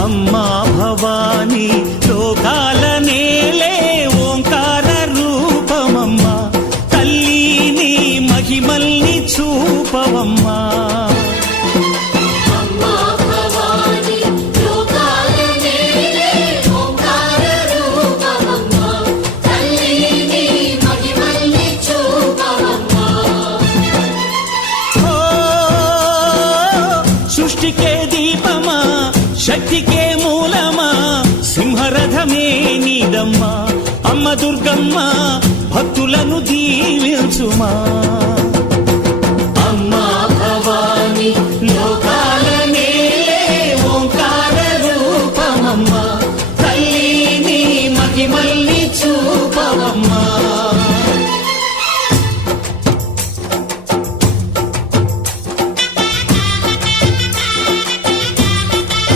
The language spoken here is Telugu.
అమ్మా భవానీ లోకాల నేలే ఓంకార రూపమమ్మా తల్లి నీ మహిమల్ని చూపవమ్మా సృష్టికే దీపమా శక్తికే మూలమా సింహరథమే నీదమ్మా అమ్మ దుర్గమ్మ భక్తులను దీవించుమా